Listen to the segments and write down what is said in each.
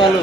ভালো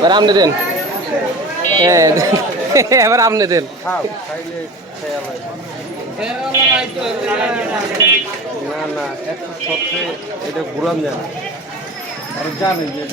এবার আপনি দেন। হ্যাঁ এবার আপনি দেন। না না এটা ঘুরাম যায় জানি যে